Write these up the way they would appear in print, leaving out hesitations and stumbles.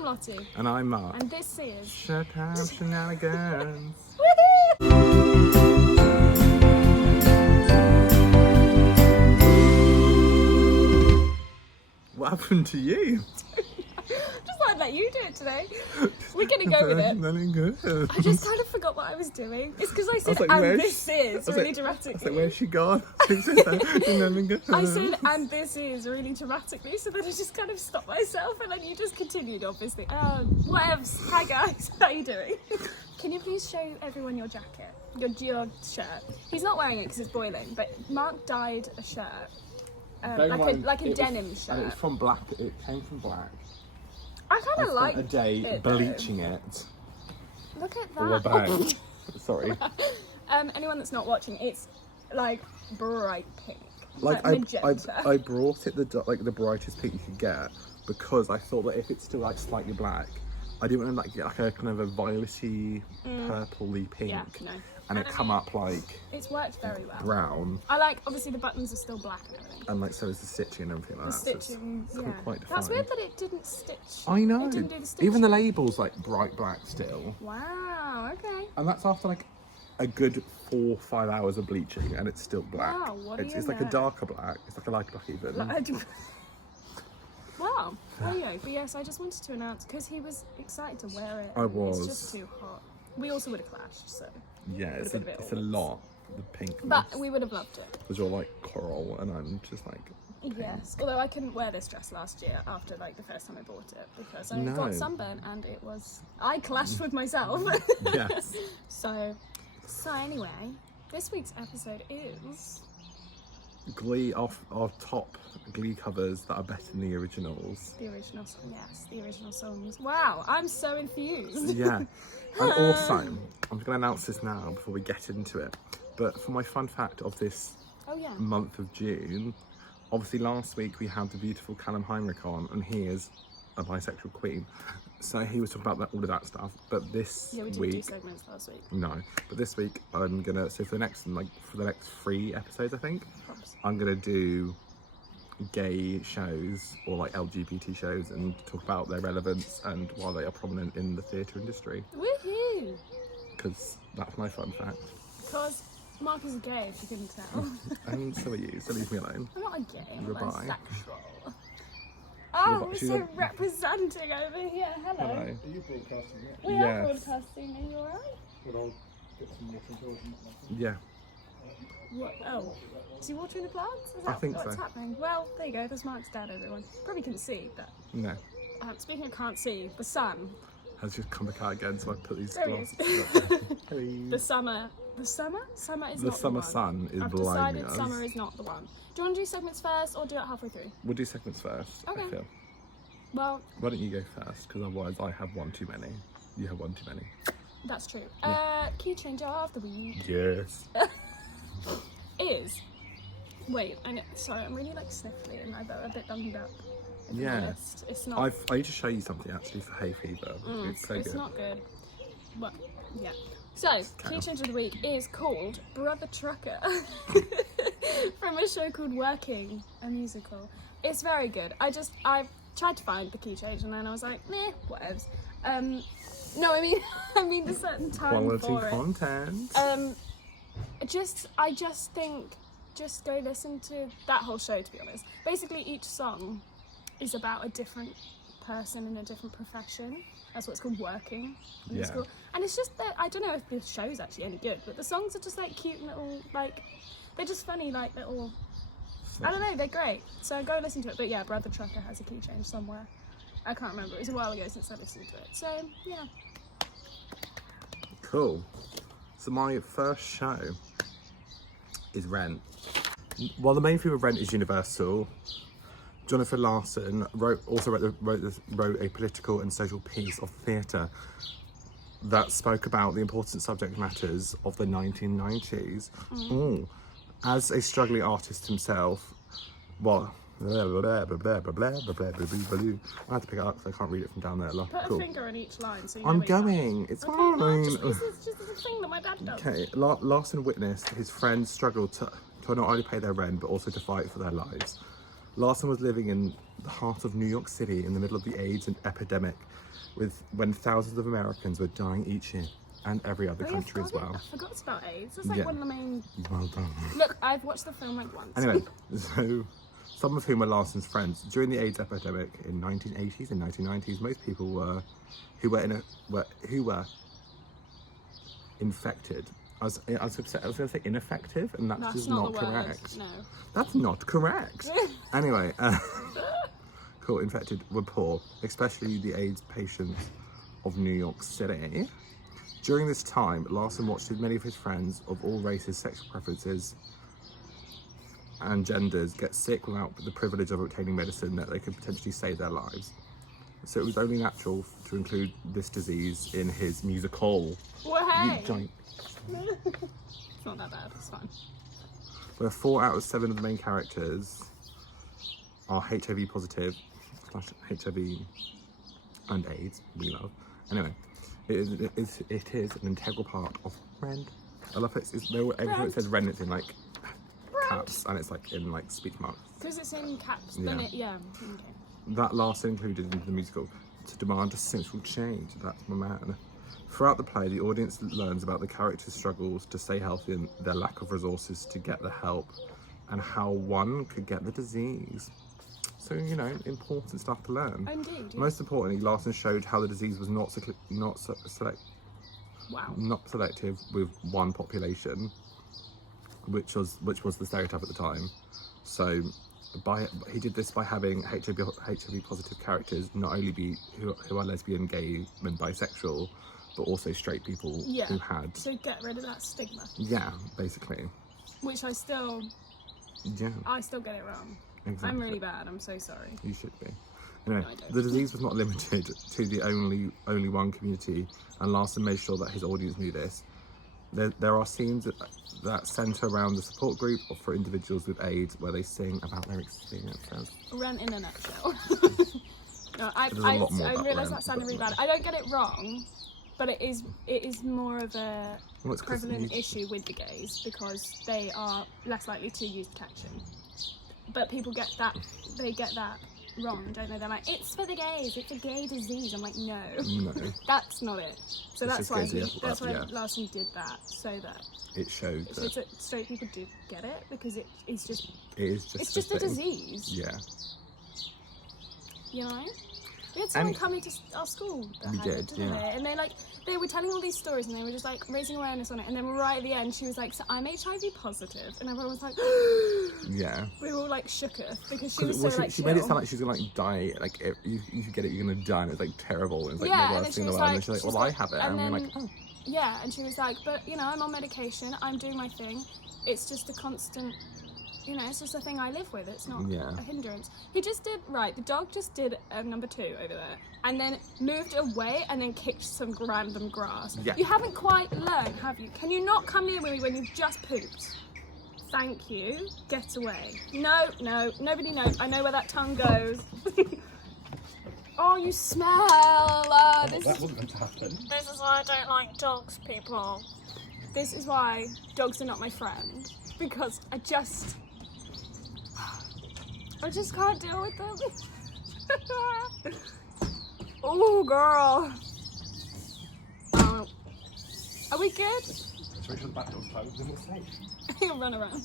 I'm Lottie. And I'm Mark. And this is... Showtime Shenanigans. What happened to you? Just thought I'd let you do it today. We're going to go with it. Good. I just kind of forgot what I was doing. It's because I said, like, and this is, really dramatically. I was like, where's she gone? I said, and this is, really dramatically, so then I just kind of stopped myself, and then you just continued, obviously. Whatevs. Hi guys, how are you doing? Can you please show everyone your jacket? Your shirt. He's not wearing it because it's boiling, but Mark dyed a shirt. Like a denim shirt. And it's from black. It came from black. I kind of like a day it, bleaching it. Look at Or a that. bag. Sorry. Anyone that's not watching, it's like bright pink. Like magenta. I brought it the brightest pink you could get because I thought that if it's still like slightly black, I didn't want to like get like a kind of a violety purpley pink. Yeah, no. And it come up like it's worked very well. Brown. I like, obviously the buttons are still black and everything. And like so is the stitching and everything like that. The stitching, so it's quite defined. That's weird that it didn't stitch. I know. It didn't do the stitching. Even the label's like bright black still. Wow, okay. And that's after like a good 4 or 5 hours of bleaching and it's still black. Wow, what do you It's like a darker black. It's like a lighter black even. Wow. Anyway, but yes, I just wanted to announce because he was excited to wear it. I was. It's just too hot. We also would have clashed, so. Yeah, it's a lot. The pink. But we would have loved it. Because you're like coral and I'm just like pink. Yes, although I couldn't wear this dress last year after like the first time I bought it because I got sunburn and it was... I clashed with myself. Yes. So anyway, this week's episode is... Glee, our top Glee covers that are better than the originals. The original song, yes, the original songs. Wow, I'm so enthused. Yeah. And also, I'm going to announce this now before we get into it, but for my fun fact of this month of June, obviously last week we had the beautiful Callum Heinrich on, and he is a bisexual queen. So he was talking about all of that stuff, but this we didn't do segments last week. No, but this week I'm going to, so for the next 3 episodes I think, I'm going to do gay shows or like LGBT shows and talk about their relevance and why they are prominent in the theatre industry. Woohoo! Because that's my fun fact. Because Mark is gay, if you couldn't tell. And so are you, so leave me alone. I'm not a gay, I'm You're bisexual. Oh, we're so representing over here. Hello. Hello. Are you broadcasting yet? We are broadcasting, are you alright? Well, I'll get some water and go. Yeah. What? Oh. Is he watering the plants? Is I that think what's so. happening? Well, there you go. There's Mark's dad, everyone. Probably couldn't see, but... No. Speaking of can't see, the sun. Has just come back out again, so I put these There he glasses The summer... The summer? Summer is The not summer the one. sun is I've blinding decided us. summer is not the one. Do you want to do segments first or do it halfway through? We'll do segments first, Okay. I feel. Well... Why don't you go first? Because otherwise I have one too many. You have one too many. That's true. Yeah. Key change of the week Yes. is... Wait, sorry, I'm really like sniffly and I'm a bit bunged up. Yeah. It's not... I need to show you something actually for hay fever. It's so good. It's not good. Well, yeah. So, key change of the week is called Brother Trucker from a show called Working, a musical. It's very good. I tried to find the key change and then I was like, meh, whatevs. No, I mean the certain time Quality for it. content. I just think, just go listen to that whole show, to be honest. Basically, each song is about a different person in a different profession. That's what it's called, Working. In school. And it's just that, I don't know if the show's actually any good, but the songs are just like cute little, like, they're just funny, like little, I don't know, they're great. So go listen to it. But yeah, Brother Trucker has a key change somewhere. I can't remember, it was a while ago since I listened to it. So, yeah. Cool. So my first show is Rent. Well, the main theme of Rent is universal. Jonathan Larson wrote a political and social piece of theatre that spoke about the important subject matters of the 1990s. As a struggling artist himself, well, I have to pick it up because I can't read it from down there. Put a finger on each line so you know I'm where you're going. It's okay, fine. no, it's just a thing that my dad does. Okay, Larson witnessed his friends struggle to not only pay their rent but also to fight for their lives. Larson was living in the heart of New York City in the middle of the AIDS epidemic, when thousands of Americans were dying each year, and every other country as well. I forgot about AIDS. That's like one of the main... Well done. Look, I've watched the film like once. Anyway, so some of whom were Larson's friends. During the AIDS epidemic in 1980s and 1990s, most people who were infected. I was going to say ineffective, and that's just not correct. No. That's not correct. Anyway, cool. Infected were poor, especially the AIDS patients of New York City. During this time, Larson watched many of his friends of all races, sexual preferences, and genders get sick without the privilege of obtaining medicine that they could potentially save their lives. So it was only natural to include this disease in his musical. Well, hey. It's not that bad, it's fine. Where 4 out of 7 of the main characters are HIV positive, /HIV and AIDS, we love. Anyway, it is an integral part of Rent. I love it. Every time it says Rent, it's in like caps, and it's like in like speech marks. Because it's in caps, Yeah. then okay. That last included into the musical to demand a central change. That's my man. Throughout the play, the audience learns about the characters' struggles to stay healthy and their lack of resources to get the help, and how one could get the disease. So, you know, important stuff to learn. Indeed. Yeah. Most importantly, Larson showed how the disease was not selective with one population, which was the stereotype at the time. So, he did this by having HIV positive characters not only be who are lesbian, gay, and bisexual, but also straight people who had. So get rid of that stigma. Yeah, basically. Which I still get it wrong. Exactly. I'm really bad. I'm so sorry. You should be. Anyway, No, I don't. the disease was not limited to the only one community, and Larson made sure that his audience knew this. There are scenes that centre around the support group for individuals with AIDS, where they sing about their experiences. Rent in a nutshell. No, I realise that sounded really bad. I don't get it wrong, but it is more of a prevalent issue with the gays because they are less likely to use protection. But people get that wrong, don't they? They're like, it's for the gays, it's a gay disease. I'm like, no, that's not it. So that's why Larson did that, so that it showed that straight people did get it, because it's just a disease. Yeah. You know? We had someone coming to our school that had it, didn't they? And they were telling all these stories, and they were just like raising awareness on it, and then right at the end she was like, so I'm HIV positive, and everyone was like yeah. We were all like shooketh because she was so she made it sound like she's gonna like die, like if you get it, you're gonna die, and it's like terrible, and it's like the worst thing in the world, and she's like, well, I have it, and we're like, oh. Yeah, and she was like, but you know, I'm on medication, I'm doing my thing, it's just a constant, you know, it's just a thing I live with, it's not a hindrance. He just did, the dog just did a number 2 over there, and then moved away and then kicked some random grass. Yeah. You haven't quite learned, have you? Can you not come near me when you've just pooped? Thank you. Get away. No, nobody knows. I know where that tongue goes. Oh, you smell! That wasn't going to happen. This is why I don't like dogs, people. This is why dogs are not my friend. Because I just can't deal with them. Oh, girl. Are we good? Sorry, the back door's closed, then we'll stay. He'll run around.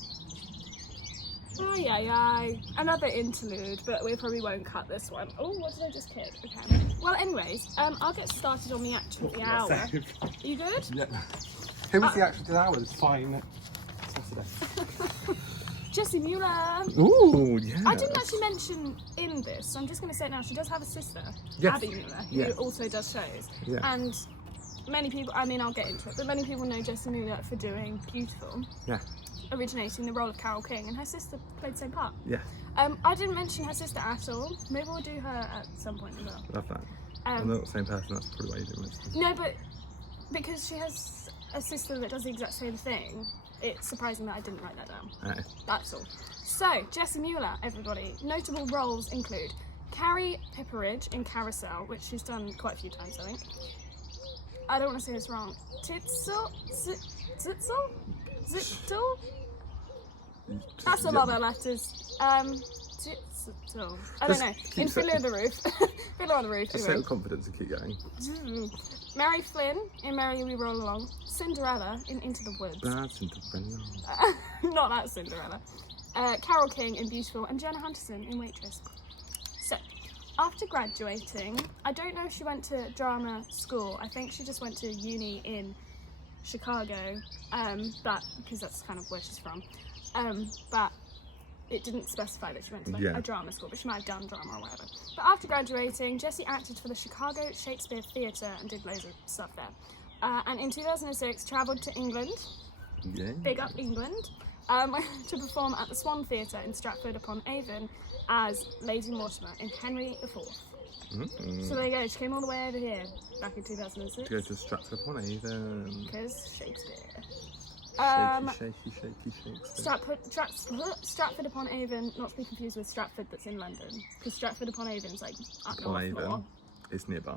Aye. Another interlude, but we probably won't cut this one. Oh, what did I just kick? Okay. Well, anyways, I'll get started on the action of the hour. Are you good? Yeah. Who was the action of the hour? It's fine. Jessie Mueller. Ooh, yeah. I didn't actually mention in this, so I'm just going to say it now. She does have a sister, Abby Mueller, who also does shows. Yeah. And many people, I mean, I'll get into it, but many people know Jessie Mueller for doing Beautiful. Yeah. Originating the role of Carole King, and her sister played the same part. Yeah. I didn't mention her sister at all. Maybe we'll do her at some point as well. Love that. I'm not the same person, that's probably why you didn't mention her. No, but because she has a sister that does the exact same thing, it's surprising that I didn't write that down. Aye. That's all. So, Jessie Mueller, everybody. Notable roles include Carrie Pipperidge in Carousel, which she's done quite a few times, I think. I don't want to say this wrong. Titzel? That's a lot of letters. I don't Just know. keep In saying- Fiddler on the Roof. Fiddler on the Roof. Just say it Anyway. with confidence and keep going. Mary Flynn in Merry We Roll Along. Cinderella in Into the Woods. That's Cinderella. Not that Cinderella. Carol King in Beautiful, and Jenna Hunterson in Waitress. So, after graduating, I don't know if she went to drama school. I think she just went to uni in Chicago, but because that's kind of where she's from. But it didn't specify that she went to like, Yeah. a drama school, but she might have done drama or whatever. But after graduating, Jessie acted for the Chicago Shakespeare Theatre and did loads of stuff there. And in 2006, travelled to England, Yeah. big up England, to perform at the Swan Theatre in Stratford-upon-Avon as Lady Mortimer in Henry IV. Mm-hmm. So there you go, she came all the way over here back in 2006 To go to Stratford-upon-Avon. because Shakespeare. Shaky. Stratford-upon-Avon, not to be confused with Stratford that's in London, because Stratford-upon-Avon is like up north more. Avon. It's nearby,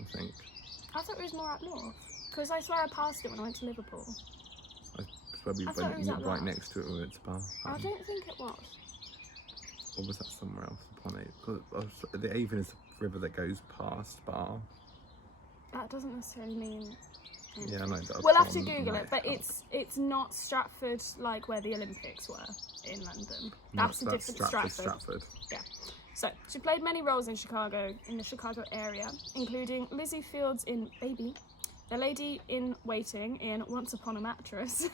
I think. I thought it was more up north, because I swear I passed it when I went to Liverpool. It's where we I thought it was went up right there. next to it when we went to Bath. I don't think it was. Or was that somewhere else upon it? 'Cause the Avon is the river that goes past Bath. That doesn't necessarily mean. Yeah, I know. But We'll have to upon Google it, might but help. it's not Stratford like where the Olympics were in London. That's a different Stratford. Yeah. So she played many roles in Chicago, in the Chicago area, including Lizzie Fields in Baby, the lady in waiting in Once Upon a Mattress,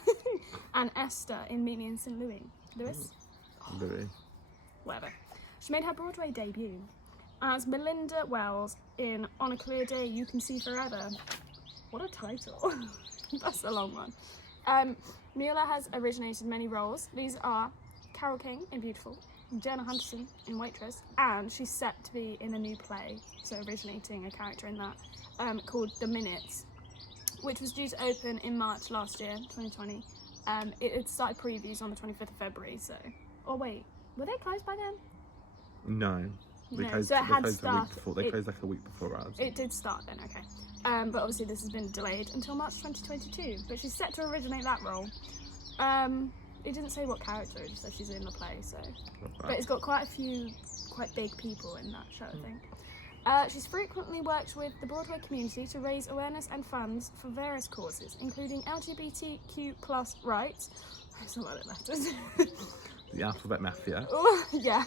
and Esther in Meet Me in St. Louis. Louis. Whatever. She made her Broadway debut as Melinda Wells in On a Clear Day You Can See Forever. What a title. That's a long one. Mueller has originated many roles. These are Carol King in Beautiful, Jenna Hunterson in Waitress, and she's set to be in a new play, so originating a character in that, called The Minutes, which was due to open in March last year, 2020. It had started previews on the 25th of February, so... Oh wait, were they closed by then? No. They No, closed, so it they had closed a week started- before. They it- closed like a week before ours. It did start then, okay. But obviously this has been delayed until March 2022, but she's set to originate that role. It didn't say what character, it just said she's in the play, so... But it's got quite a few quite big people in that show, I think. She's frequently worked with the Broadway community to raise awareness and funds for various causes, including LGBTQ+ rights. It's not like that matters. The Alphabet Mafia. Yeah.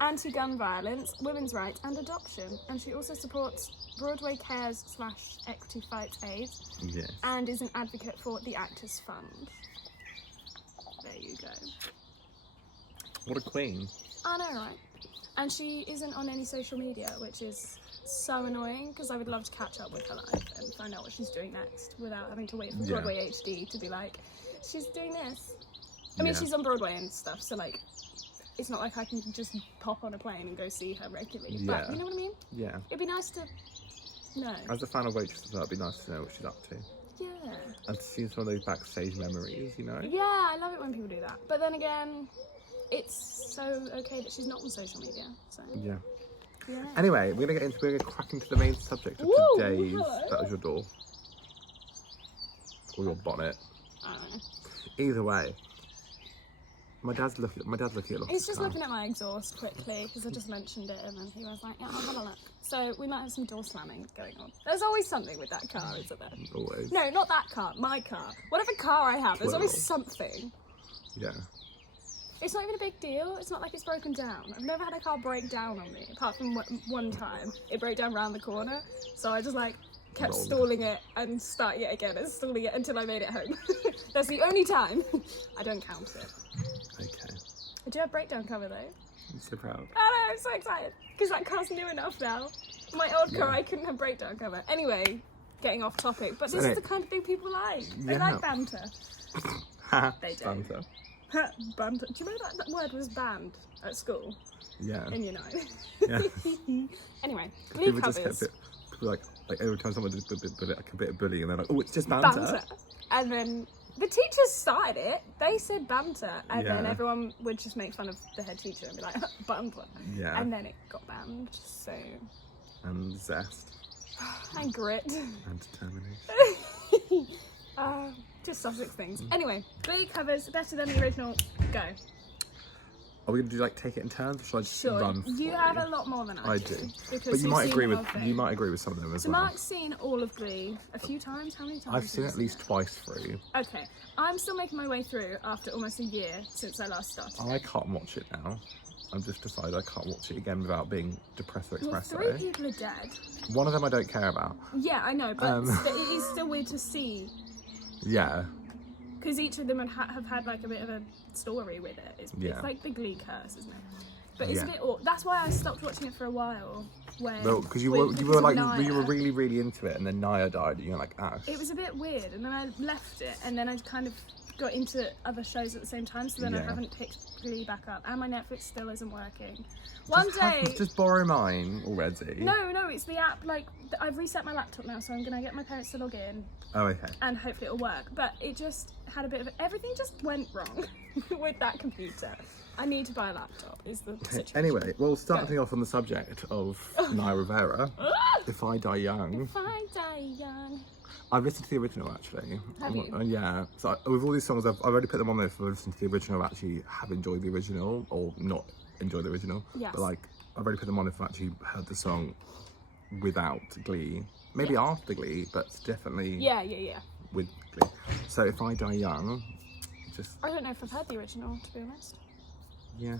Anti-gun violence, women's rights and adoption. And she also supports Broadway Cares / Equity Fights AIDS Yes. and is an advocate for the Actors Fund. There you go. What a queen. I know, right? And she isn't on any social media, which is so annoying because I would love to catch up with her life and find out what she's doing next without having to wait for Yeah. Broadway HD to be like, she's doing this. I mean, Yeah. she's on Broadway and stuff, so like, it's not like I can just pop on a plane and go see her regularly. Yeah. But you know what I mean? Yeah. It'd be nice to know. As a fan of Waitress, it'd be nice to know what she's up to. Yeah. And to see some of those backstage memories, you know? Yeah, I love it when people do that. But then again, it's so okay that she's not on social media. So Yeah. yeah. Anyway, we're gonna crack into the main subject of Woo, today's. hello. That was your door. Or your bonnet. I don't know. Either way. My dad's looking at a He's just looking at my exhaust quickly because I just mentioned it and then he was like, yeah, I'll have a look. So we might have some door slamming going on. There's always something with that car, isn't there? Always. No, not that car, my car. Whatever car I have, there's always Plural. something. Yeah. It's not even a big deal. It's not like it's broken down. I've never had a car break down on me, apart from one time. It broke down round the corner, so I just like kept Rolled. stalling it and starting it again and stalling it until I made it home. That's the only time. I don't count it. Okay. I do have breakdown cover though. I'm so proud. I know, I'm so excited because that car's new enough now. My old car, Yeah. I couldn't have breakdown cover. Anyway, getting off topic, but this So is the kind of thing people like. They Yeah. like banter. They do. Banter. Banter. Do you know that word was banned at school Yeah. in Year 9? Yeah. Anyway, Glee People covers. just kept it. People like every time someone did like a bit of bullying, and they're like, "Oh, it's just banter." Banter. And then the teachers started it. They said banter, and then Yeah. everyone would just make fun of the head teacher and be like, banter. Yeah. And then it got banned. So, And zest and grit. and determination. Just Sussex things. Anyway, Glee covers better than the original. Go. Are we gonna do like take it in turns, or should I just Sure. run? You through? have a lot more than I do. But Because you you've might seen agree the with whole thing. you might agree with some of them as So well. Mark's seen all of Glee a few times. How many times? I've seen have at you least twice through. Okay, I'm still making my way through after almost a year since I last started. I can't watch it now. I've just decided I can't watch it again without being depresso Well, espresso. 3 people are dead. One of them I don't care about. Yeah, I know, but it is still weird to see Yeah. because each of them have had like a bit of a story with it. It's Yeah. like the Glee curse, isn't it? But it's Yeah. a bit. That's why I stopped watching it for a while. Well, because you were really into it, and then Naya died, and you're like, ah. It was a bit weird, and then I left it, and then I kind of got into other shows at the same time. So then I Yeah. haven't picked Glee back up, and my Netflix still isn't working. One day. Just borrow mine already. No, it's the app. Like I've reset my laptop now, so I'm gonna get my parents to log in, Oh, okay. and hopefully it'll work. But it just had a bit of everything just went wrong with that computer. I need to buy a laptop. Is the situation. Anyway, well, starting off on the subject of Naya Rivera, If I Die Young. If I die young. I've listened to the original actually. Have you? Yeah. So with all these songs, I've already put them on there. If I've listened to the original, I've actually have enjoyed the original, or not enjoyed the original. Yes. But like, I've already put them on if I've actually heard the song without Glee. Maybe after Glee, but definitely Yeah. with Glee. So If I Die Young, just I don't know if I've heard the original, to be honest. yeah.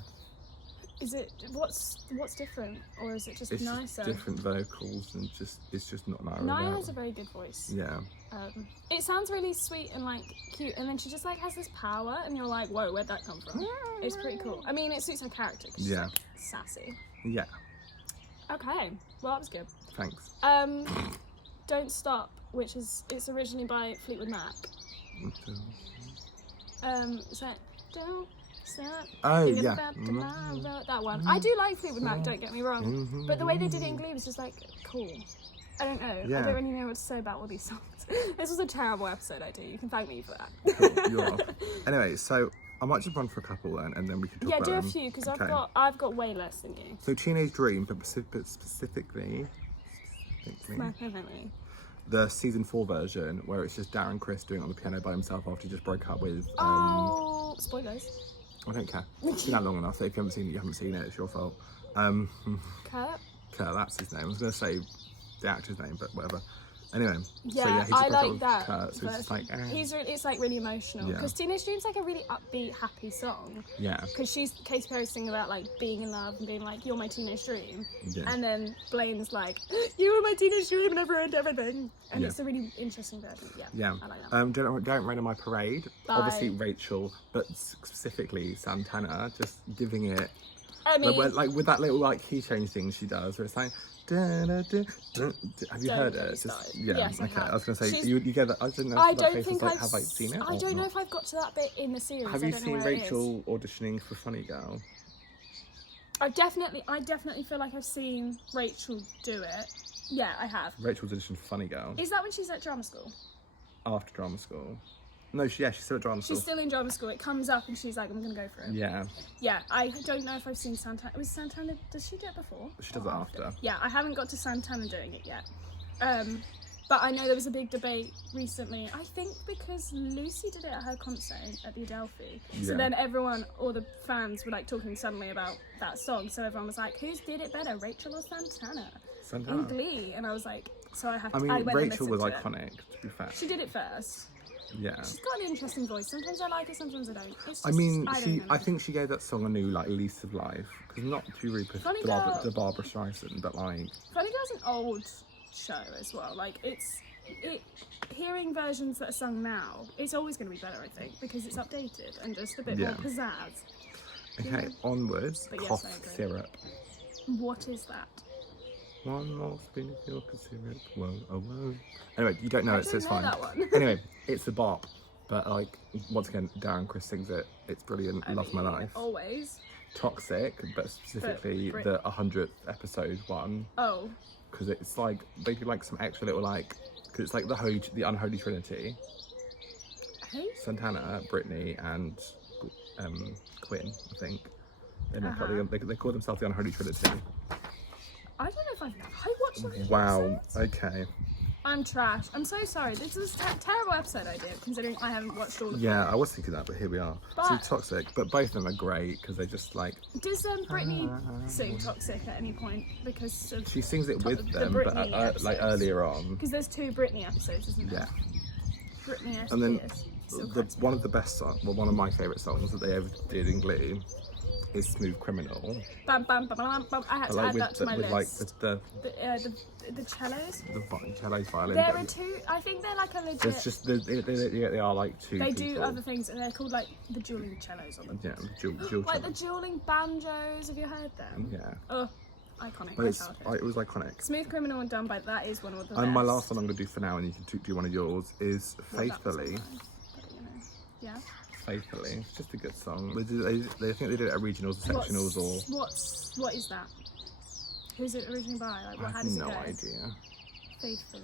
Is it what's different, or is it just It's nicer? just different vocals and it's just not Naya Naya Rivera. has a very good voice. Yeah. It sounds really sweet and like cute, and then she just like has this power, and you're like, whoa, where'd that come from? It's pretty cool. I mean, it suits her character. 'Cause she's, Yeah. like, sassy. Yeah. Okay, well that was good. Thanks. Don't Stop, which it's originally by Fleetwood Mac. So don't stop. Oh, thinking yeah. about tomorrow. That one. I do like Fleetwood Mac. Don't get me wrong, but the way they did it in Glee was just like cool. I don't know. Yeah. I don't really know what to say about all these songs. This was a terrible episode idea. You can thank me for that. You're off. Anyway, so I might just run for a couple then, and then we can talk Yeah, about do a them. few because Okay. I've got way less than you. So Teenage Dream, but specifically the season 4 version, where it's just Darren Criss doing it on the piano by himself after he just broke up with. Oh, spoilers. I don't care. It's been out long enough. So if you haven't seen it, you haven't seen it. It's your fault. Kurt, Kurt. that's his name. I was going to say the actor's name, but whatever. Anyway, Yeah, so yeah, he I just broke up like with that. Kurt, so it's just like, It's like really emotional Yeah. because Teenage Dream's like a really upbeat, happy song. yeah, Because Katy Perry's singing about like being in love and being like, "You're my teenage dream," yeah. and then Blaine's like, "You were my teenage dream and I've ruined everything," and Yeah. it's a really interesting version. Yeah, Yeah. I like that. Don't Rain on My Parade. Bye. Obviously Rachel, but specifically Santana, just giving it I mean, like with that little like key change thing she does, where it's like. Da, da, da, da. Have you Don't heard get me it? It's just, started. yeah. Yes, I okay. have. I was gonna say She's- you get that. I didn't know. I If that don't face was think like, have I seen it? I or don't know not? if I've got to that bit in the series. Have I you don't know seen where it is. Rachel auditioning for Funny Girl? I definitely feel like I've seen Rachel do it. Yeah, I have. Rachel's auditioned for Funny Girl Is that when she's at drama school? after drama school. No, she's still at drama school. She's still in drama school. It comes up and she's like, "I'm gonna go for it." Yeah, Yeah, I don't know if I've seen Santana. Was Santana? Does she do it before? she does Or it after. Yeah, I haven't got to Santana doing it yet. But I know there was a big debate recently. I think because Lucy did it at her concert at the Adelphi. So Yeah. then all the fans were like talking suddenly about that song. So everyone was like, "Who's did it better, Rachel or Santana?" Santana. In Glee, and I was like, so I have to. I mean, went and Rachel was listened to it. iconic. To be fair. She did it first. Yeah. She's got an interesting voice. Sometimes I like it, sometimes I don't. It's just, I mean, don't know. I think she gave that song a new like lease of life. Because not too rude to Funny Barbara Girl- Streisand, but like, Funny Girl's an old show as well. Like hearing versions that are sung now, it's always going to be better, I think, because it's updated and just a bit Yeah. more pizzazz. okay, onwards. But yes, Cough I agree. syrup. What is that? One more spoon of your syrup. Whoa, oh, whoa. Anyway, you don't know I it, so don't it's know fine. that one. Anyway, it's a bop. But like, once again, Darren Criss sings it. It's brilliant. Love my life. Always. Toxic, but specifically Brit- the 100th episode one, Oh. because it's like they do like some extra little like, because it's like the unholy trinity: Hey? Santana, Brittany, and Quinn. I think they call themselves the unholy trinity. I don't know if I watched that. Wow. Okay. I'm trash. I'm so sorry. This is a terrible episode idea, considering I haven't watched all of them. Yeah, I was thinking that, but here we are. But- Too Toxic, but both of them are great because they just like. Does Britney sing Toxic at any point? Because of She sings it with the them, but Britney like episodes. earlier on. Because there's 2 Britney episodes, isn't there? Yeah. Britney And then Spears. one of the best songs, well, one of my favourite songs that they ever did in Glee is Smooth Criminal. Bam, bam, bam, bam, bam. I had to add that to my with list. like The cellos. the cellos, violin. There are 2. I think they're like a legit. There's just they are like 2 They people. do other things, and they're called like the dueling cellos or the Yeah, dual like the cellos. dueling banjos. Have you heard them? Yeah, Oh, iconic. but My it's childhood. it was iconic. Smooth Criminal and Done by that is one of the And my best. last one I'm going to do for now, and you can do one of yours, is Well, that was Faithfully. mine, but, you know. Yeah. Faithfully. It's just a good song. They think they did it at regionals, sectionals, or. What is that? Who's it originally by? Like, I how have does no it go? idea. Faithfully.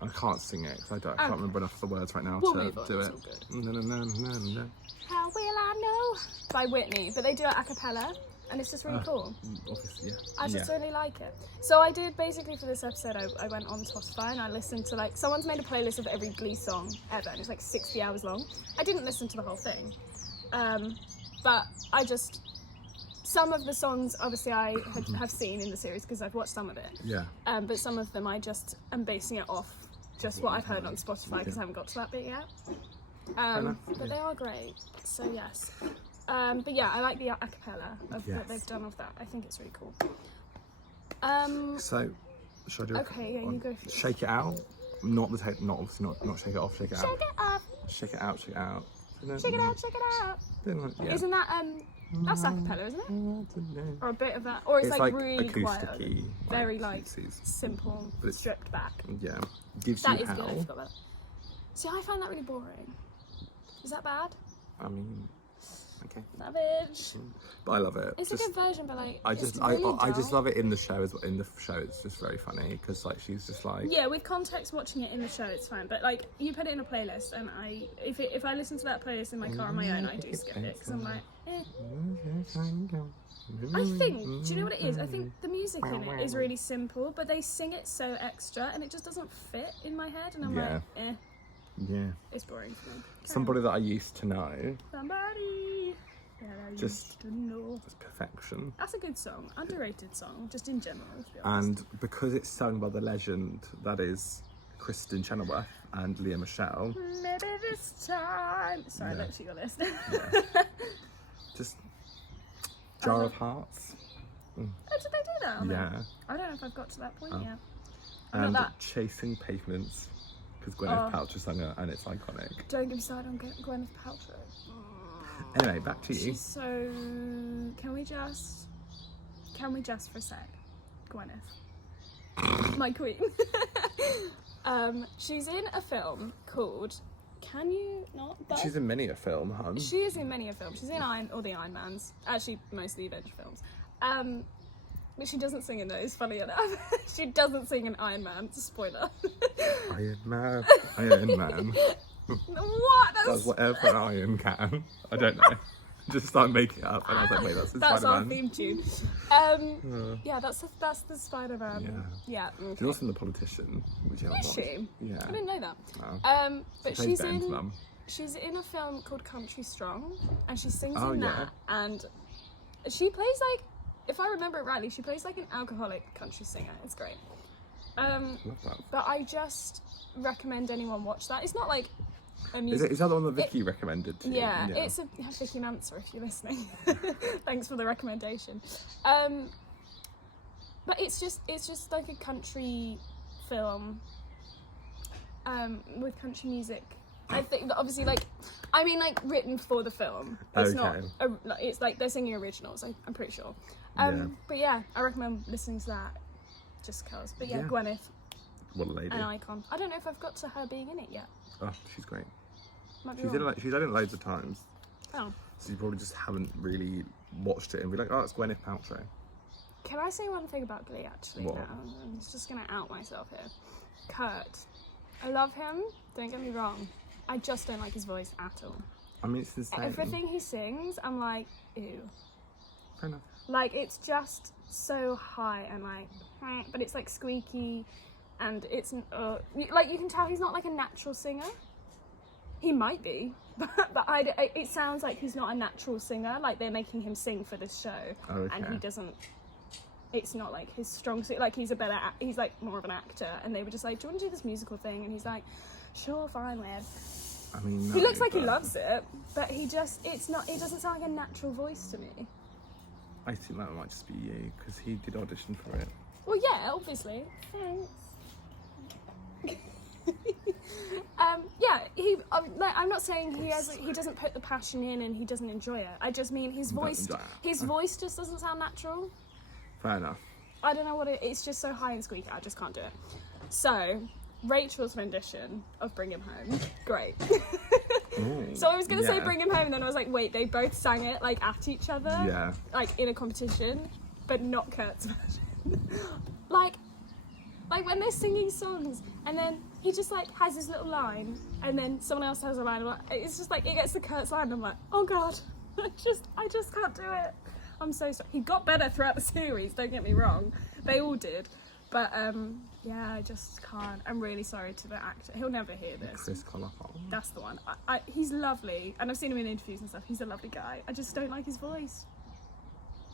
I can't sing it because I Okay. can't remember enough of the words right now We'll to move on, do it's it. all good. No, no, no, no, no. How will I know? By Whitney, but they do it a cappella, and it's just really cool. Obviously, yeah. I just really like it. So I did basically for this episode. I went on Spotify and I listened to like someone's made a playlist of every Glee song ever, and it's like 60 hours long. I didn't listen to the whole thing, but I just some of the songs obviously I have seen in the series because I've watched some of it. Yeah. But some of them I just am basing it off just what I've heard on Spotify because I haven't got to that bit yet. enough, But they are great. So yes. But yeah, I like the a cappella of Yes. what they've done of that. I think it's really cool. So, should I do Okay, yeah, you go for it. Shake It Out. Not the tape, not obviously not Shake It Off, Shake It Out. Shake it up, Shake It Out, Shake It Out. shake it out, shake it out. Yeah. Isn't that that's a cappella, isn't it? Or a bit of that, or it's, It's like, like really quiet, acousticy, very like pieces. simple, But it's- stripped back. Yeah. Gives That you is good. I hell. forgot about that. See, I find that really boring. Is that bad? I mean, okay. Savage. But I love it. It's a good version, but like I it's just really I just dull. love it in the show as well. In the show, it's just very funny because like she's just like Yeah, with context, watching it in the show, it's fine. But like, you put it in a playlist, and if I listen to that playlist in my car on my own, I do skip it because I'm like, eh. I think, do you know what it is? I think the music in it is really simple, but they sing it so extra, and it just doesn't fit in my head, and I'm Yeah. like, eh, yeah. it's boring for me. Somebody that I used to know, Somebody that I Just- used to know. is Perfection, That's a good song, underrated song, just in general. To be honest. and because it's sung by the legend that is Kristen Chenoweth and Leah Michelle, Maybe this time. Sorry, I looked at your list. just Jar of Hearts, Oh, did they do that? on there? yeah, I don't know if I've got to that point Oh. yet. I'm and not that. Chasing Pavements because Gwyneth Oh. Paltrow sang it and it's iconic. Don't get me started on Gwyneth Paltrow. Anyway, back to you. She's so. Can we just for a sec, Gwyneth, my queen. She's in a film called. Can you not? But She's in many a film, hun. she is in many a film. She's in all the Iron Mans. Actually, most of the Avenger films. But she doesn't sing in those. Funny enough, she doesn't sing in Iron Man. Spoiler. Iron Man, Iron Man. What? Does whatever an iron can. I don't know. Just start making it up, and I was like, wait, that's the That's our Spider-Man. theme tune. Yeah, that's the Spider-Man. Yeah. Okay. She's also in The Politician, which you haven't Is watched. she? Yeah. I didn't know that. Oh. But Plays she's Ben's in mum. she's in a film called Country Strong, and she sings Oh, in yeah. that, and she plays like, if I remember it rightly, she plays like an alcoholic country singer. It's great. Love that. But I just recommend anyone watch that. It's not like a Is music. that the one that Vicky recommended to you? Yeah, it's a Vicky Manser if you're listening. Thanks for the recommendation. But it's just like a country film with country music. I think that obviously like written for the film. It's not. It's like they're singing originals. I'm pretty sure. Yeah. But yeah, I recommend listening to that. Just cause. But yeah, Yeah. Gwyneth, What a lady. an icon. I don't know if I've got to her being in it yet. Oh, she's great. Might be She's wrong. in it loads of times. Oh. So you probably just haven't really watched it and be like, oh, it's Gwyneth Paltrow. Can I say one thing about Glee actually What? now? I'm just gonna out myself here. Kurt. I love him, don't get me wrong. I just don't like his voice at all. I mean, it's insane. Everything he sings, I'm like, ew. Fair enough. Like, it's just so high and like, but it's like squeaky, and it's like you can tell he's not like a natural singer. He might be, but it sounds like he's not a natural singer. Like they're making him sing for this show, and he doesn't. It's not like his strong suit. Like he's he's like more of an actor, and they were just like, "Do you want to do this musical thing?" And he's like, "Sure, fine, lad." I mean, no, he looks like he loves it, but it doesn't sound like a natural voice to me. I think that might just be you, because he did audition for it. Well, yeah, obviously. Thanks. I'm not saying he doesn't put the passion in and he doesn't enjoy it. I just mean his voice just doesn't sound natural. Fair enough. I don't know what it's just so high and squeaky. I just can't do it. So Rachel's rendition of Bring Him Home, great. Ooh, so I was gonna say Bring Him Home, and then I was like, wait, they both sang it like at each other, like in a competition, but not Kurt's version. like when they're singing songs, and then he just like has his little line, and then someone else has a line. It's just like it gets to Kurt's line, and I'm like, oh god, I just can't do it. I'm so sorry. He got better throughout the series. Don't get me wrong, they all did, but yeah, I just can't. I'm really sorry to the actor. He'll never hear this. Chris Colophon. That's the one. He's lovely, and I've seen him in interviews and stuff. He's a lovely guy. I just don't like his voice.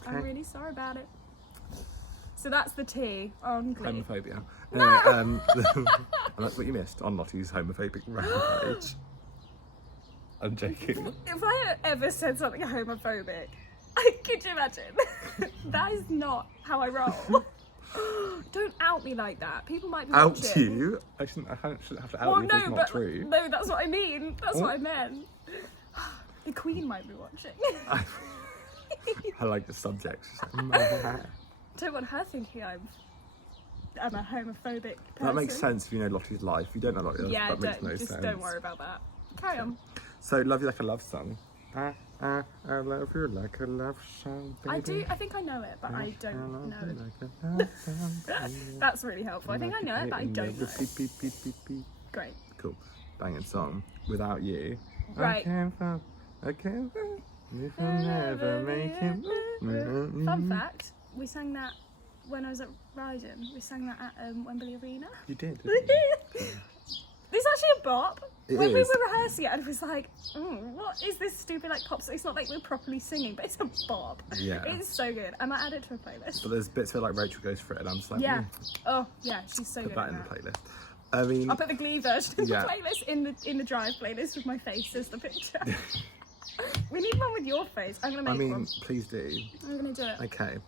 Okay. I'm really sorry about it. So that's the tea on Glee. Homophobia. No! And that's what you missed on Lottie's homophobic rampage. I'm joking. If I had ever said something homophobic, could you imagine? That is not how I roll. Don't out me like that. People might be watching. Out you? I shouldn't have to out you if it's not true. No, that's what I mean. That's what I meant. The Queen might be watching. I like the subject. Don't want her thinking I'm a homophobic person. That makes sense if you know Lottie's life. If you don't know Lottie's life, that makes no sense. Don't worry about that. Carry on. So, Love You Like a Love Song. I love you like a love song, baby. I think I know it, but I don't know it. That's really helpful. I think I know it, but I don't know it. Beep, beep, beep, beep. Great. Cool. Banging song. Without You. Right. I can't if I never make it. Fun fact, we sang that when I was at Ryden. We sang that at Wembley Arena. You did, didn't you? It's actually a bop. It when is. we were rehearsing it, I was like, what is this stupid like pop song? It's not like we're properly singing, but it's a bop. Yeah. It's so good. I might add it to a playlist. But there's bits where like Rachel goes for it and I'm just like, yeah. Oh, yeah, she's so put good. that in the playlist. I mean, I'll put the Glee version in the playlist, in the Drive playlist with my face as the picture. We need one with your face. I'm gonna make one. Please do. I'm gonna do it. Okay.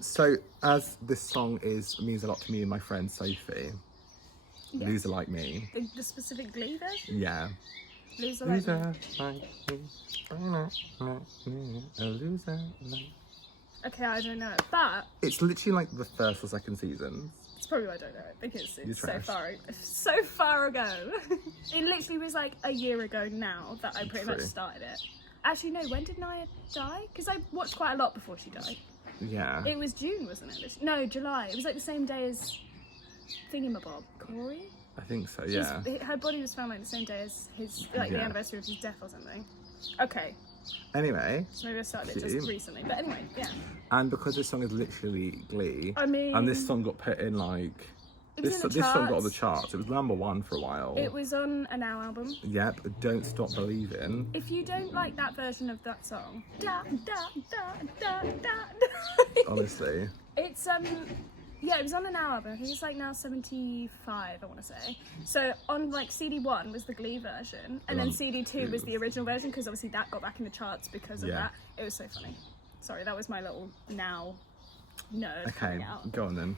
So as this song means a lot to me and my friend Sophie. Yes. Loser Like Me. The specific Glee version? Yeah. Loser Like Me. A loser like. Okay, I don't know it, but It's literally like the first or second season. it's probably why I don't know it because it's trash. so far ago. It literally was like a year ago now that I pretty much started it. Actually, no. When did Naya die? Because I watched quite a lot before she died. Yeah. It was June, wasn't it? No, July. It was like the same day as Thingamabob, Corey. I think so. Yeah. Her body was found like the same day as his, like the anniversary of his death or something. Okay. Anyway. So maybe I started it just recently, but anyway, yeah. And because this song is literally Glee, I mean, and this song got put in like. This song got on the charts. It was #1 for a while. It was on a Now album. Yep, Don't Stop Believing. If you don't like that version of that song, da da da da da. Honestly. It's yeah, it was on a Now album. I think it's like now 75, I want to say. So on like CD1 was the Glee version, and then CD2 was the original version because obviously that got back in the charts because of that. It was so funny. Sorry, that was my little Now nerd coming out. Go on then.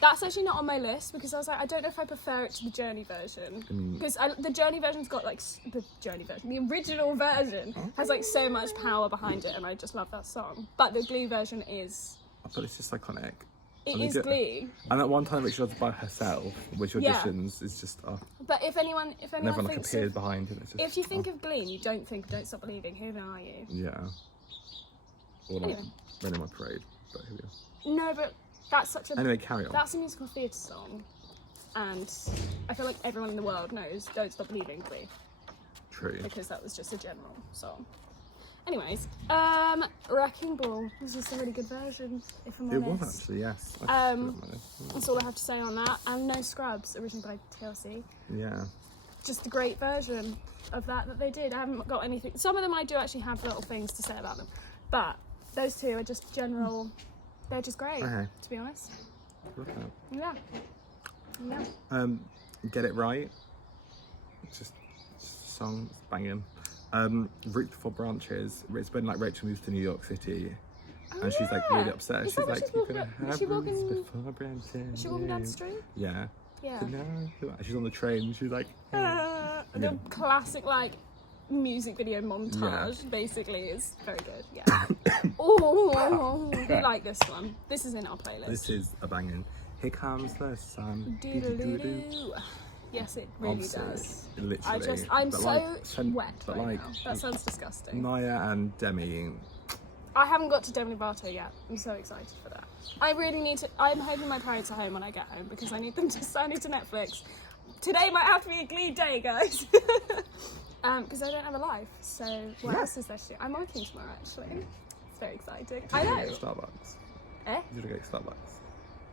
That's actually not on my list because I was like, I don't know if I prefer it to the Journey version because the Journey version's got like the original version has like so much power behind it, and I just love that song. But the Glee version is. But it's just iconic. It is Glee. And at one time, which she does by herself, which auditions is just. But if anyone never like thinks appears behind it. If you think of Glee and you don't think Don't Stop Believing, who are you? Yeah. Or like Running My Parade. But here we are. No, but that's such a. Anyway, carry on. That's a musical theatre song, and I feel like everyone in the world knows Don't Stop Believing Glee. True. Because that was just a general song. Anyways, Wrecking Ball was just a really good version, if I'm It honest. was actually, yes. That's all I have to say on that. And No Scrubs, originally by TLC. Yeah. Just a great version of that they did. I haven't got anything. Some of them I do actually have little things to say about them, but those two are just general. They're just great, Okay. to be honest. Look at Yeah. Yeah. it. Get It Right. Just a song, it's banging. Root for Branches. It's when like Rachel moves to New York City, and she's like really upset. Is She's that when like, she's "You're walking gonna up- is have she walking- roots before branches." Is she walking down the street? Yeah. Yeah. So now, she's on the train. She's like, The classic like music video montage basically is very good. Yeah. Oh, we like this one. This is in our playlist. "This is a banging." Here comes the sun. Doo-doo-doo-doo. Yes, it really Obviously, does. literally. I'm But, so like, wet but, right like, now. That sounds disgusting. Naya and Demi. I haven't got to Demi Lovato yet. I'm so excited for that. I really need to. I'm hoping my parents are home when I get home because I need them to sign into Netflix. Today might have to be a Glee day, guys. Because I don't have a life. So what else is there to do? I'm working tomorrow actually. It's very exciting. I Did you know. go to Starbucks? Eh? Did you go to Starbucks?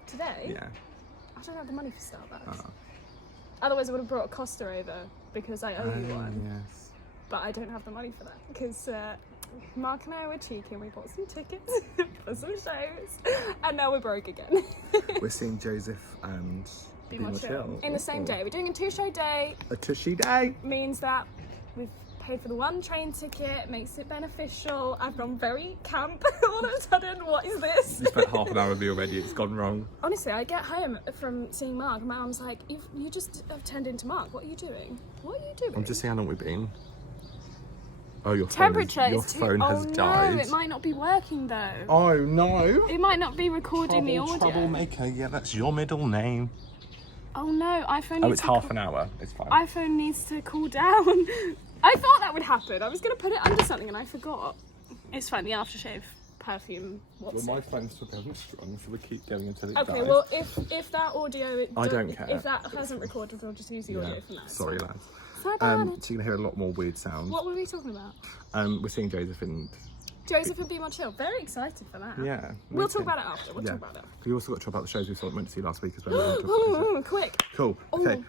Today? Yeah. I don't have the money for Starbucks. Oh. Otherwise, I would have brought a Costa over because I owe you one. Yes. But I don't have the money for that because Mark and I were cheeky and we bought some tickets for some shows, and now we're broke again. We're seeing Joseph and Be More Chill in the same day. We're doing a 2-show day. A Tushy day. Means that we've paid for the one train ticket, makes it beneficial. I've gone very camp all of a sudden. What is this? You spent half an hour with me already. It's gone wrong. Honestly, I get home from seeing Mark and my mum's like, you just have turned into Mark. What are you doing? What are you doing? I'm just seeing how long we've been. Oh, your Temperature phone, is too... phone has oh died. no, it might not be working though. Oh no. It might not be recording the audio. Troublemaker. Yeah, that's your middle name. Oh no, iPhone needs Oh, it's to half an hour. It's fine. iPhone needs to cool down. I thought that would happen. I was going to put it under something and I forgot. It's fine, the aftershave perfume. What's Well, my it? phone's still going strong, so we keep going until it Okay, dies. well, if that audio... I don't care. If that hasn't recorded, we'll just use the audio from that. Sorry, lads. So So you're gonna hear a lot more weird sounds. what were we talking about? We're seeing Joseph and Joseph and Be More Chill. Very excited for that. yeah. We'll talk about it after. We'll Yeah. talk about it. We also got to talk about the shows we went to see last week as well. Quick. Cool. Oh, Okay.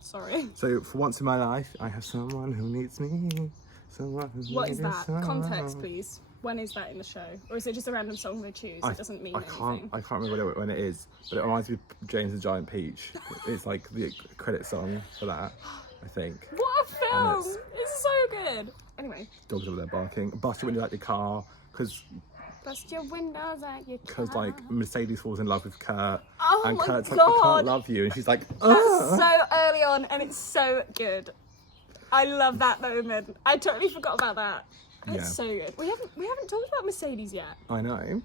Sorry. So for once in my life, I have someone who needs me. Someone who What is needs that? someone. Context, please. When is that in the show? Or is it just a random song they choose? It doesn't mean anything. I can't remember when it is, but it reminds me of James and Giant Peach. It's like the credit song for that, I think. What a film! it's- It's so good. Anyway, Dogs over there barking. Bust your window out your car, because bust your windows at your car. like Mercedes falls in love with Kurt, Oh and my Kurt's like, I God. can't love you, and she's like, That's ugh. so early on, and it's so good. I love that moment. I totally forgot about that. It's Yeah. so good. We haven't talked about Mercedes yet. I know.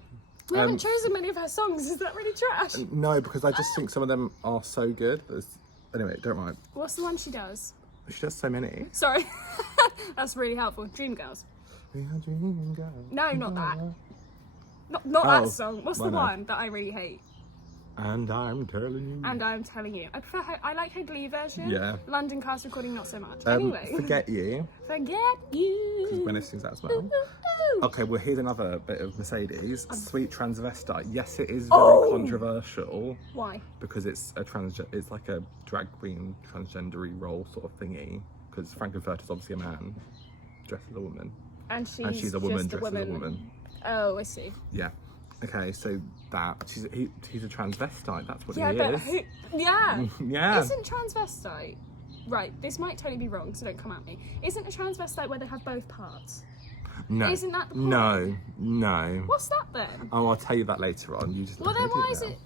We haven't chosen many of her songs. Is that really trash? No, because I just think some of them are so good. Anyway, don't mind. What's the one she does? She does so many. Sorry. That's really helpful. Dreamgirls. We are dreaming girls. No, not that. Not Oh, that song. What's why the not? one that I really hate? And I'm telling you. And I'm telling you. I prefer her, I like her Glee version. Yeah. London cast recording, not so much. Anyway. Forget you. Forget you. When it sings that as well. Okay, well here's another bit of Mercedes. Sweet transvestite. Yes, it is very controversial Why? because it's it's like a drag queen transgendery role sort of thingy. Because Frankenfurter's obviously a man dressed as a woman, And she's a woman just dressed as a woman. Oh, I see. Yeah. Okay, so that he's a transvestite. That's what Yeah, he but is. yeah. Yeah. Isn't transvestite... Right, this might totally be wrong, so don't come at me. Isn't a transvestite where they have both parts? No. Isn't that the point? No. What's that then? Oh, I'll tell you that later on. You just Well, then why is now. it...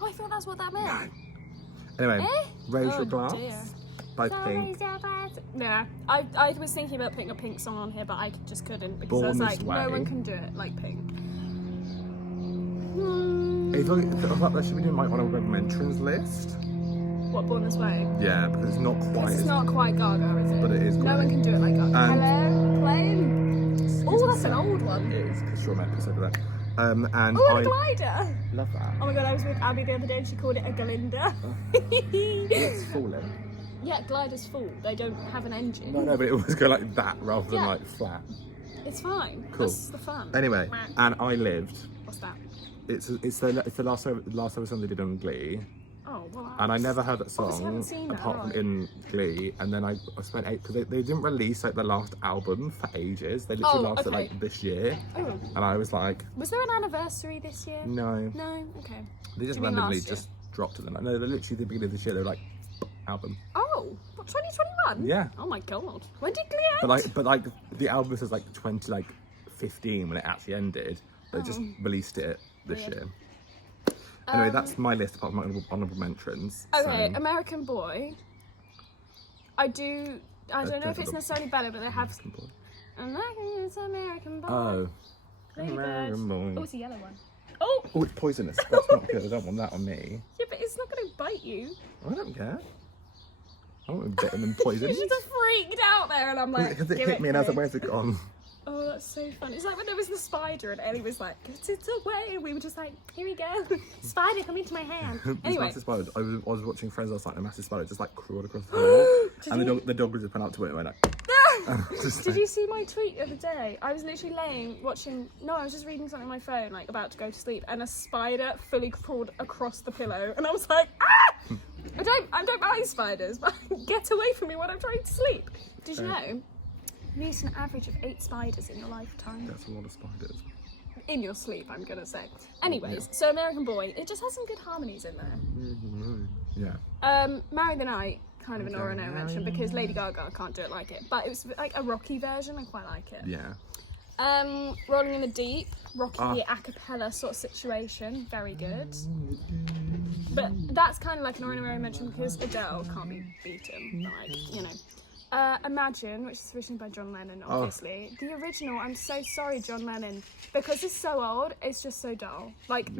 Oh, I thought that's what that meant. Anyway, Eh? Raise Oh, Your Glass dear. by Pink. Nah, I was thinking about putting a Pink song on here, but I just couldn't because I was Born like, This no Way. one can do it like Pink. If that should be in my honorable mentions list. What, Born This Way? Yeah, because it's not quite. It's as- not quite Gaga, is it? But it is No great. one can do it like Gaga. And- Hello, plane. Oh, that's an old one. It is because you're meant to say that. And Oh, and a I glider. love that. Oh my god, I was with Abby the other day and she called it a Galinda. It's falling. Yeah, gliders fall. They don't have an engine. No, but it always go like that rather than Yeah. like flat. It's fine. Cool. That's the fun. Anyway, and I lived. What's that? It's the last ever song they did on Glee. Oh, well. And I never heard that Obviously haven't song seen that, apart from right. in Glee, and then I spent because they didn't release like the last album for ages. They literally lasted okay. like this year, Oh. and I was like, Was there an anniversary this year? no, No? Okay. they just You mean randomly last year? just dropped it. No, they're literally the beginning of this year. They're like album, Oh, what, 2021? yeah. Oh my god. When did Glee end? But like the album says like 2015 when it actually ended. They just released it this Weird. year. Anyway, that's my list apart from my honorable mentions. Okay, so. American Boy. I don't know if it's necessarily better, but they have American Boy. Oh, Ladybird. American Boy. Oh, it's a yellow one. Oh! Oh, it's poisonous. That's not good. I don't want that on me. Yeah, but it's not going to bite you. I don't care. I want to bit and poison. You just freaked out there, and I'm like, Because it give hit me and I was like, me. where's it gone? Oh, that's so fun. It's like when there was the spider and Ellie was like, get it away. And we were just like, here we go. Spider, come into my hand. This Anyway. massive spider. I was watching Friends last night and a massive spider just like crawled across the floor. And the dog was just went up to it and went like... Did you see my tweet the other day? I was literally I was just reading something on my phone, like about to go to sleep, and a spider fully crawled across the pillow. And I was like, ah! I don't mind spiders, but get away from me when I'm trying to sleep. Did you know? You need an average of 8 spiders in your lifetime. That's a lot of spiders. In your sleep, I'm gonna say. Anyways, so American Boy, it just has some good harmonies in there. Yeah. Marry the Night, kind of an or no mention because Lady Gaga can't do it like it, but it was like a rocky version. I quite like it. Yeah. Rolling in the Deep, rocky a cappella sort of situation, very good. But that's kind of like an or no mention because Adele can't be beaten. Like, you know. Imagine, which is originally by John Lennon, obviously. The original, I'm so sorry, John Lennon, because it's so old, it's just so dull. Like,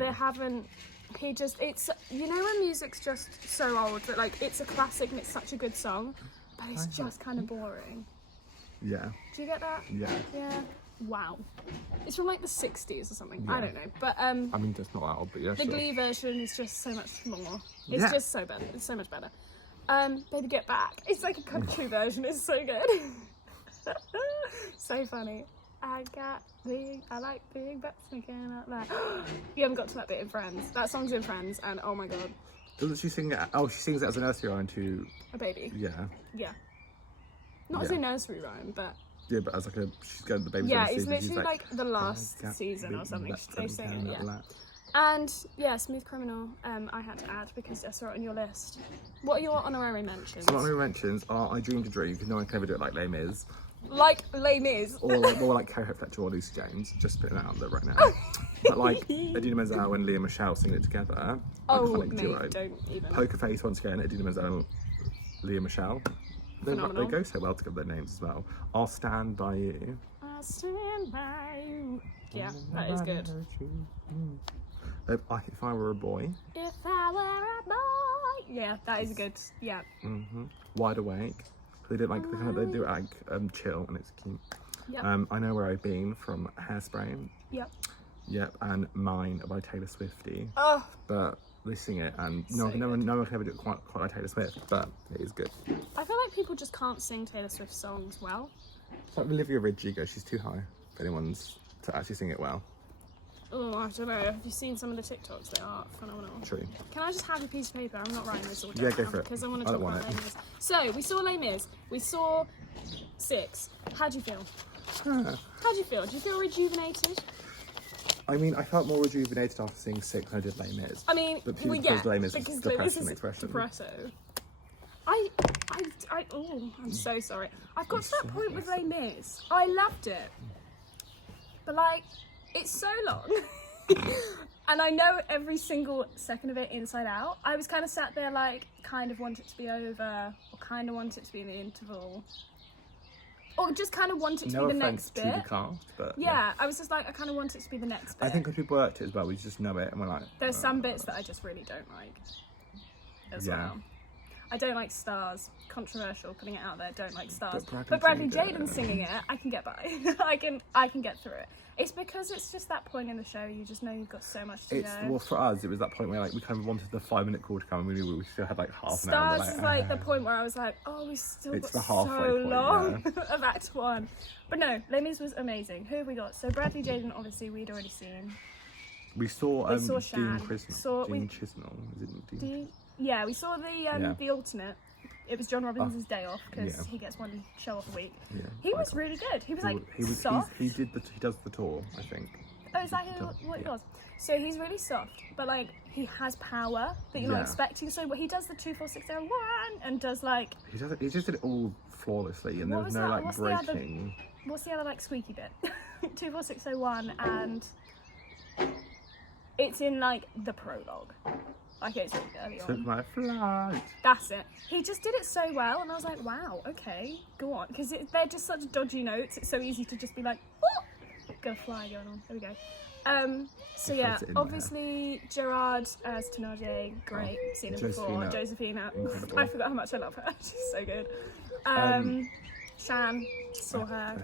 it's, you know when music's just so old that, like, it's a classic and it's such a good song, but it's just kind of boring. Yeah. Do you get that? Yeah. Yeah. Wow. It's from, like, the 60s or something. I don't know. But, I mean, that's not that old, but yeah, the sure. Glee version is just so much more. It's just so better. It's so much better. Baby Get Back. It's like a country version. It's so good. So funny. I like big butts again out there. You haven't got to that bit in Friends. That song's in Friends, and oh my god. Doesn't she sing it? Oh, she sings it as a nursery rhyme to... A baby. Yeah. Yeah. Not as a nursery rhyme, but... Yeah, but as like she's going to the baby. Yeah, it's literally like the last season or something. They sing it, yeah. And yeah, Smooth Criminal, I had to add because I saw it on your list. What are your honorary mentions? So honorary mentions are I Dreamed a Dream, because no one can ever do it like Les Mis. Like Les Mis. Or like more like Carrie Fletcher or Lucy James, just putting that out there right now. But like Idina Menzel and Leah Michelle singing it together. Oh, iconic mate, duo. don't even. Poker Face once again, Idina Menzel and Leah Michelle. They go so well together, their names as well. I'll Stand By You. I'll stand by you. Yeah, that is good. If I Were a Boy. If I were a boy. Yeah, that is good. Yeah. Wide Awake. They did like they do it like chill and it's cute. Yep. I Know Where I've Been from Hairspray. Yep. Yep, and Mine by Taylor Swiftie. Oh. But they sing it, and So no one can ever do it quite like Taylor Swift, but it is good. I feel like people just can't sing Taylor Swift songs well. It's like Olivia Rodrigo, she's too high for anyone's to actually sing it well. Oh, I don't know. Have you seen some of the TikToks? They are phenomenal. True. Can I just have a piece of paper? I'm not writing this all down. Yeah, go for it. Because I want to I talk don't want about it. Les Mis. So, we saw Les Mis. We saw 6. How do you feel? How do you feel? Do you feel rejuvenated? I mean, I felt more rejuvenated after seeing 6 than I did Les Mis. I mean, But well, because yeah, Les Mis because is Les Mis depression is expression. depresso. Oh, I'm so sorry. I've got to that point with Les Mis. I loved it. But, like, it's so long. And I know every single second of it inside out. I was kind of sat there, like, kind of want it to be over, or kind of want it to be in the interval. Or just kind of want it to No be the offense next to bit. the cast, but Yeah, I was just like, I kind of want it to be the next bit. I think because people worked it as well, we just know it and we're like... There's some bits that I just really don't like as Yeah. well. I don't like Stars. Controversial, putting it out there. Don't like Stars. But Bradley Jaden singing it, I can get by. I can get through it. It's because it's just that point in the show. You just know you've got so much to go. Well, for us, it was that point where like we kind of wanted the 5-minute call to come, and we knew we still had like half an hour. Stars is like the point where I was like, oh, we still It's got the halfway so point, long of Act 1. But no, Les Mis was amazing. Who have we got? So Bradley Jaden, obviously we'd already seen. We saw We saw Dean Shan. Chisnell. Dean Chisnell. Is it Dean? Yeah, we saw the alternate. It was John Robbins' day off because Yeah. he gets one show off a week. Yeah. He was really good. He was like He soft. he does the tour, I think. Oh, is that what he does? So he's really soft, but like he has power that you're not Yeah. expecting. So he does the 2-4-6-0-1 and does like He just did it all flawlessly, and there What was was no that? like What's the other- breaking. what's the other like squeaky bit? 2-4-6-0-1 and it's in like the prologue. Like it's really early Took on. my flight. That's it. He just did it so well, and I was like, wow, okay, go on, because they're just such dodgy notes. It's so easy to just be like, what? Got a fly going on. There we go. So yeah, it in obviously Gerard as Thénardier, great. Seen him before. Josephina, Incredible. I forgot how much I love her. She's so good. Shan, saw her.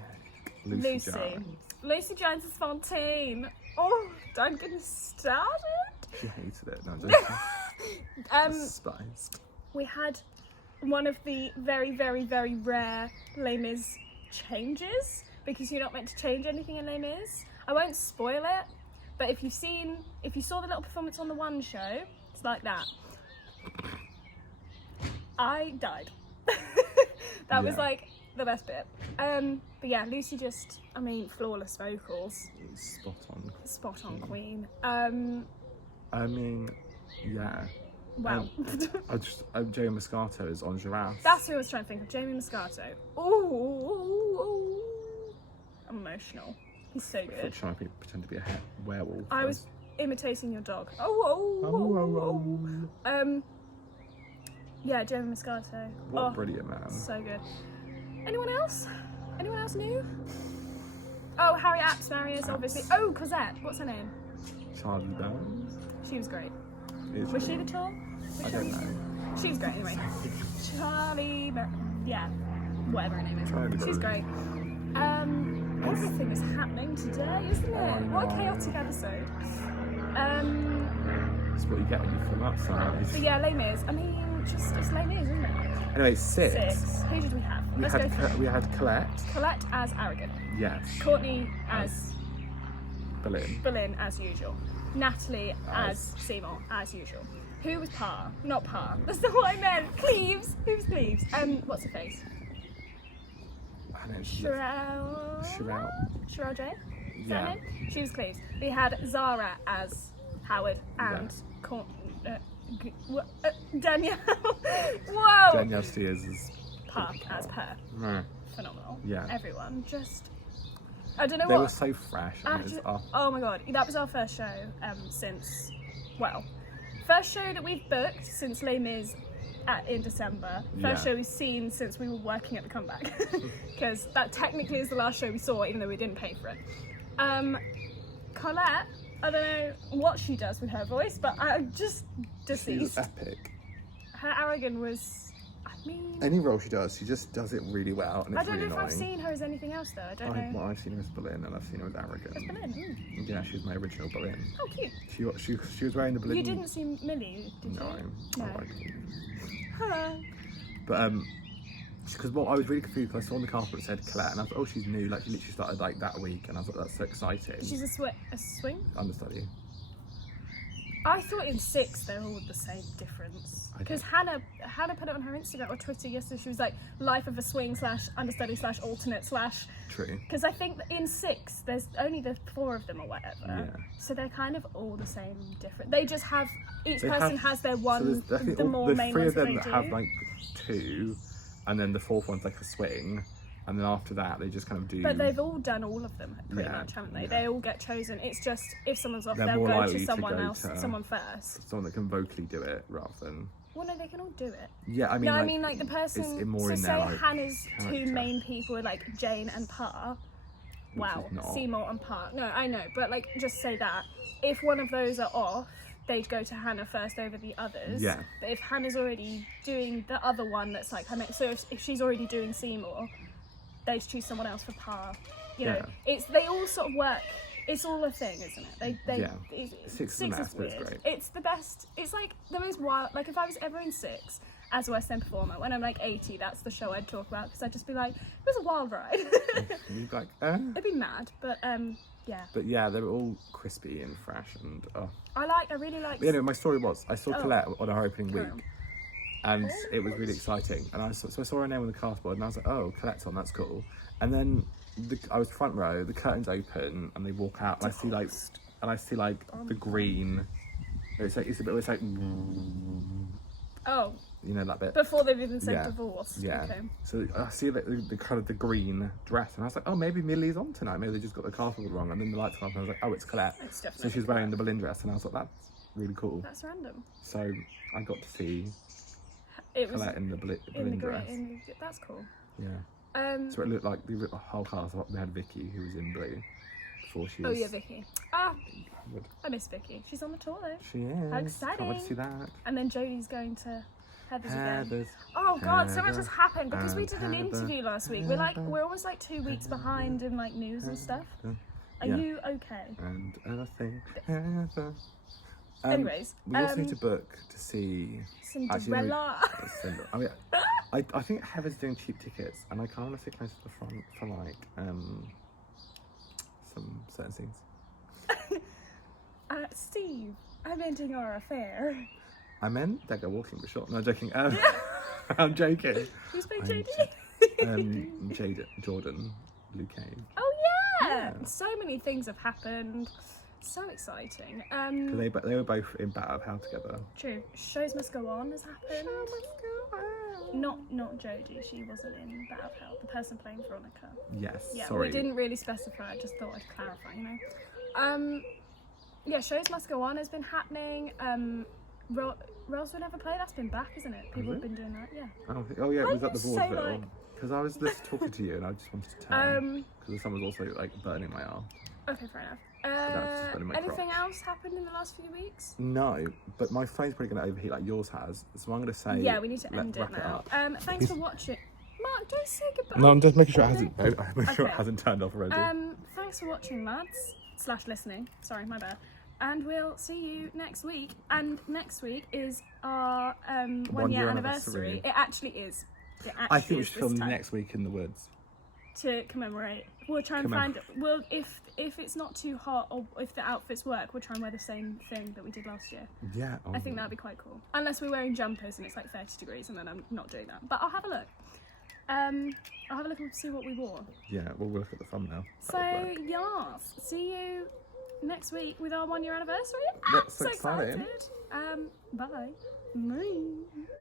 Lucy. Jones. Lucy Jones is Fontaine. Oh, don't get me started. She hated it. No, spiced. We had one of the very, very, very rare Les Mis changes, because you're not meant to change anything in Les Mis. I won't spoil it, but if you saw the little performance on the One show, it's like that. I died. That was Yeah. like the best bit. But yeah, Lucy just, I mean, flawless vocals, Spot on. spot on queen. I mean, yeah. Wow. Jamie Moscato is on Giraffes. That's who I was trying to think of, Jamie Moscato. Ooh, emotional. He's so good. Trying to pretend to be a werewolf. I was imitating your dog. Yeah, Jamie Moscato. What Oh, a brilliant man. so good. Anyone else? Anyone else new? Oh, Harry Apps, Marius, obviously. Oh, Cosette. What's her name? Charlie Burns. She was great. Is Was she the tour? I don't know. She was great anyway. Charlie, yeah, whatever her name is. Charlie She's Burns. great. Everything is happening today, isn't it? What a chaotic episode. That's what you get when you film up sunrise. But yeah, Les Mis. I mean, it's Les Mis, isn't it? Anyway, six. Who did we have? Let's go through. We had Colette. Colette as arrogant. Yes. Courtney as Boleyn. Boleyn as usual. Natalie as Seymour as usual. Who was Parr? Not Parr. That's not what I meant. Cleves. Who's Cleves? What's her face? I know. Sherelle J? Is that Yeah. her name? She was Cleves. We had Zara as Howard and Danielle. Whoa! Danielle Steers is Parr as Per. Mm. Phenomenal. Yeah. Everyone just. I don't know They what. were so fresh. And it was, Oh my god, that was our first show since, well, first show that we've booked since Les Mis in December. First Yeah. show we've seen since we were working at the comeback, because that technically is the last show we saw, even though we didn't pay for it. Colette, I don't know what she does with her voice, but I'm just she was deceased. epic. Her arrogant was, I mean, Any role she does, she just does it really well, and I it's don't really know if I've annoying. seen her as anything else though. I don't know. I've seen her as Boleyn, and I've seen her as arrogant. It's Boleyn. Yeah, she was my original Boleyn. Oh, cute. She was wearing the Boleyn. You didn't see Millie, did No, you? I No. like it. Huh. But because I was really confused because I saw on the carpet it said Colette, and I thought, oh, she's new. Like she literally started like that week, and I thought that's so exciting. She's a swing? Understudy. I thought in 6 they're all the same difference. Because Hannah put it on her Instagram or Twitter yesterday. She was like, life of a swing / understudy / alternate / True. because I think that in 6 there's only the 4 of them or whatever. Yeah. So they're kind of all the same different. They just have, each They person have- has their So one, there's the more main three ones of that them they that do. have like 2, and then the 4th one's like a swing, and then after that they just kind of do. But they've all done all of them pretty Yeah, much, haven't they? yeah. They all get chosen. It's just if someone's off, They're they'll more go likely to to someone go else, to- someone first. someone that can vocally do it rather than. Well, no, they can all do it. Yeah, I mean. No, like, I mean like the person. It's more so in say there, like, Hannah's 2 character. main people are like Jane and Parr. Wow, is not. Seymour and Parr. No, I know, but like just say that if one of those are off, they'd go to Hannah first over the others. Yeah. But if Hannah's already doing the other one that's like her so if she's already doing Seymour, they'd choose someone else for Pa. You know, they all sort of work. It's all a thing, isn't it? Six is weird. great. It's the best. It's like the most wild. Like if I was ever in Six as a West End performer, when I'm like 80, that's the show I'd talk about because I'd just be like, it was a wild ride. You'd be like, It'd be mad, but yeah. But yeah, they were all crispy and fresh and I really like. But anyway, my story was I saw Colette on her opening week, and it was really exciting. And I saw her name on the cast board, and I was like, oh, Colette's on, that's cool. And then I was front row, the curtains open, and they walk out, and I see like the green. It's like oh, you know that bit before they've even said divorce. Yeah. Okay. So I see the kind of the green dress, and I was like, oh, maybe Millie's on tonight. Maybe they just got the cast board wrong. And then the lights come up, and I was like, oh, it's Colette. It's definitely so she's wearing the Boleyn dress, and I was like, that's really cool. That's random. So I got to see Colette in the Boleyn dress. That's cool. Yeah. So it looked like the whole cast. They had Vicky, who was in Glee before she was. Oh yeah, Vicky. I miss Vicky. She's on the tour though. She is. How exciting! Can't wait to see that. And then Jodie's going to Heather's again. Heather's. Oh god, so much has happened because we did an interview last week. We're almost like 2 weeks behind in like news and stuff. Are you okay? And Heather. Anyways, we also need to book to see Cinderella. I think Heather's doing cheap tickets, and I kind of sit close to the front for like some certain scenes. Steve, I'm ending our affair. I meant that go walking for short. No, joking. I'm joking. Who's playing JD? Jordan, Luke Cage. Oh yeah! So many things have happened. So exciting. They were both in Bat Out of Hell together. True. Shows Must Go On has happened. Not Jodie. She wasn't in Bat Out of Hell. The person playing Veronica. Yes. Yeah. Sorry. We didn't really specify. I just thought I'd clarify. You know. Yeah. Shows Must Go On has been happening. Rose Would Never Play. That's been back, isn't it? People have been doing that. Yeah. Oh yeah. It was at the Why vaudeville. Because I was just talking to you, and I just wanted to tell you. Because someone was also like burning my arm. Okay, fair enough. Anything else happened in the last few weeks? No, but my phone's probably going to overheat like yours has, so I'm going to say. Yeah, we need to end it now. Thanks for watching. Mark, don't say goodbye. No, I'm just making sure it hasn't turned off already. Thanks for watching, lads. / listening. Sorry, my bad. And we'll see you next week. And next week is our 1 year anniversary. It actually is. I think we should film next week in the woods. To commemorate. We'll try and find. Well, if it's not too hot or if the outfits work, we'll try and wear the same thing that we did last year. Yeah. I think that'd be quite cool. Unless we're wearing jumpers and it's like 30 degrees, and then I'm not doing that. But I'll have a look. I'll have a look and see what we wore. Yeah, we'll look at the thumbnail. So yes, see you next week with our 1 year anniversary. That's so exciting. excited. Bye. Bye.